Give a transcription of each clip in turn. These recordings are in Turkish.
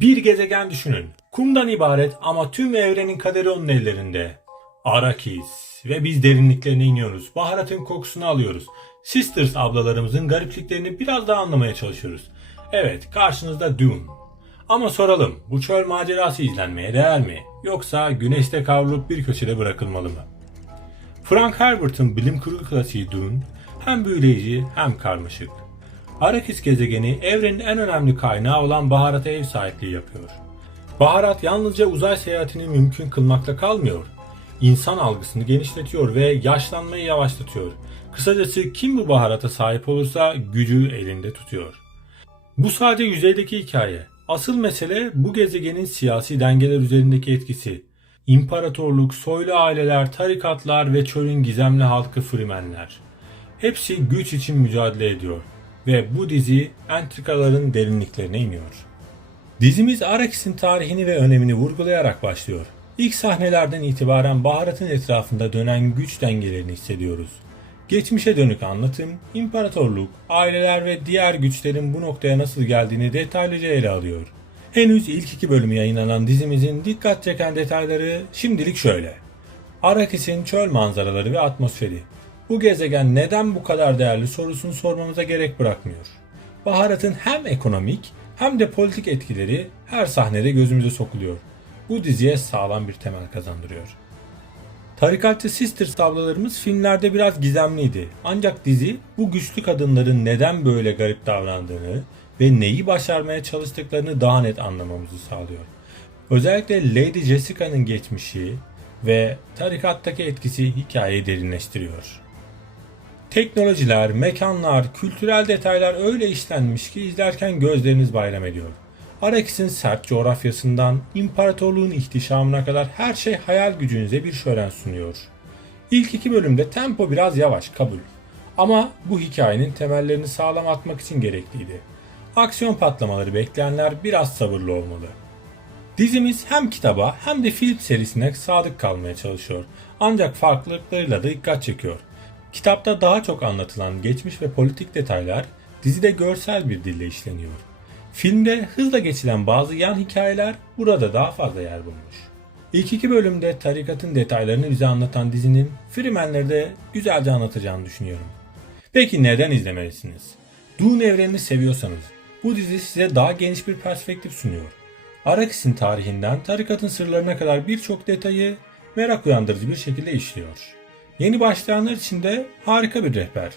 Bir gezegen düşünün. Kumdan ibaret ama tüm evrenin kaderi onun ellerinde. Arakis ve biz derinliklerine iniyoruz. Baharatın kokusunu alıyoruz. Sisters ablalarımızın garipliklerini biraz daha anlamaya çalışıyoruz. Evet karşınızda Dune. Ama soralım bu çöl macerası izlenmeye değer mi? Yoksa güneşte kavrulup bir köşede bırakılmalı mı? Frank Herbert'ın bilim kurgu klasiği Dune hem büyüleyici hem karmaşık. Arrakis gezegeni evrenin en önemli kaynağı olan baharata ev sahipliği yapıyor. Baharat yalnızca uzay seyahatini mümkün kılmakla kalmıyor. İnsan algısını genişletiyor ve yaşlanmayı yavaşlatıyor. Kısacası kim bu baharata sahip olursa gücü elinde tutuyor. Bu sadece yüzeydeki hikaye. Asıl mesele bu gezegenin siyasi dengeler üzerindeki etkisi. İmparatorluk, soylu aileler, tarikatlar ve çölün gizemli halkı Fremenler. Hepsi güç için mücadele ediyor ve bu dizi entrikaların derinliklerine iniyor. Dizimiz Arrakis'in tarihini ve önemini vurgulayarak başlıyor. İlk sahnelerden itibaren baharatın etrafında dönen güç dengelerini hissediyoruz. Geçmişe dönük anlatım, imparatorluk, aileler ve diğer güçlerin bu noktaya nasıl geldiğini detaylıca ele alıyor. Henüz ilk iki bölümü yayınlanan dizimizin dikkat çeken detayları şimdilik şöyle. Arrakis'in çöl manzaraları ve atmosferi. Bu gezegen neden bu kadar değerli sorusunu sormamıza gerek bırakmıyor. Baharatın hem ekonomik hem de politik etkileri her sahnede gözümüze sokuluyor. Bu diziye sağlam bir temel kazandırıyor. Tarikatçı Sisters tablolarımız filmlerde biraz gizemliydi. Ancak dizi bu güçlü kadınların neden böyle garip davrandığını ve neyi başarmaya çalıştıklarını daha net anlamamızı sağlıyor. Özellikle Lady Jessica'nın geçmişi ve tarikattaki etkisi hikayeyi derinleştiriyor. Teknolojiler, mekanlar, kültürel detaylar öyle işlenmiş ki izlerken gözleriniz bayram ediyor. Arrakis'in sert coğrafyasından imparatorluğun ihtişamına kadar her şey hayal gücünüze bir şölen sunuyor. İlk iki bölümde tempo biraz yavaş kabul. Ama bu hikayenin temellerini sağlam atmak için gerekliydi. Aksiyon patlamaları bekleyenler biraz sabırlı olmalı. Dizimiz hem kitaba hem de film serisine sadık kalmaya çalışıyor. Ancak farklılıklarıyla da dikkat çekiyor. Kitapta daha çok anlatılan geçmiş ve politik detaylar dizide görsel bir dille işleniyor. Filmde hızla geçilen bazı yan hikayeler burada daha fazla yer bulmuş. İlk iki bölümde tarikatın detaylarını bize anlatan dizinin Freeman'leri de güzelce anlatacağını düşünüyorum. Peki neden izlemelisiniz? Dune evrenini seviyorsanız bu dizi size daha geniş bir perspektif sunuyor. Arrakis'in tarihinden tarikatın sırlarına kadar birçok detayı merak uyandırıcı bir şekilde işliyor. Yeni başlayanlar için de harika bir rehber.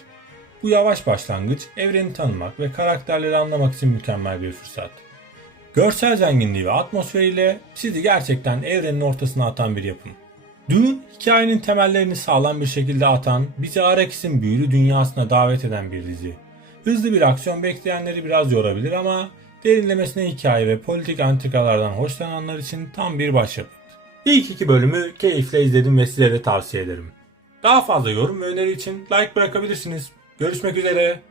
Bu yavaş başlangıç evreni tanımak ve karakterleri anlamak için mükemmel bir fırsat. Görsel zenginliği ve atmosferiyle sizi gerçekten evrenin ortasına atan bir yapım. Dune hikayenin temellerini sağlam bir şekilde atan, bizi Arrakis'in büyülü dünyasına davet eden bir dizi. Hızlı bir aksiyon bekleyenleri biraz yorabilir ama derinlemesine hikaye ve politik antrikalardan hoşlananlar için tam bir başyapıt. İlk iki bölümü keyifle izledim ve size de tavsiye ederim. Daha fazla yorum ve öneri için like bırakabilirsiniz. Görüşmek üzere.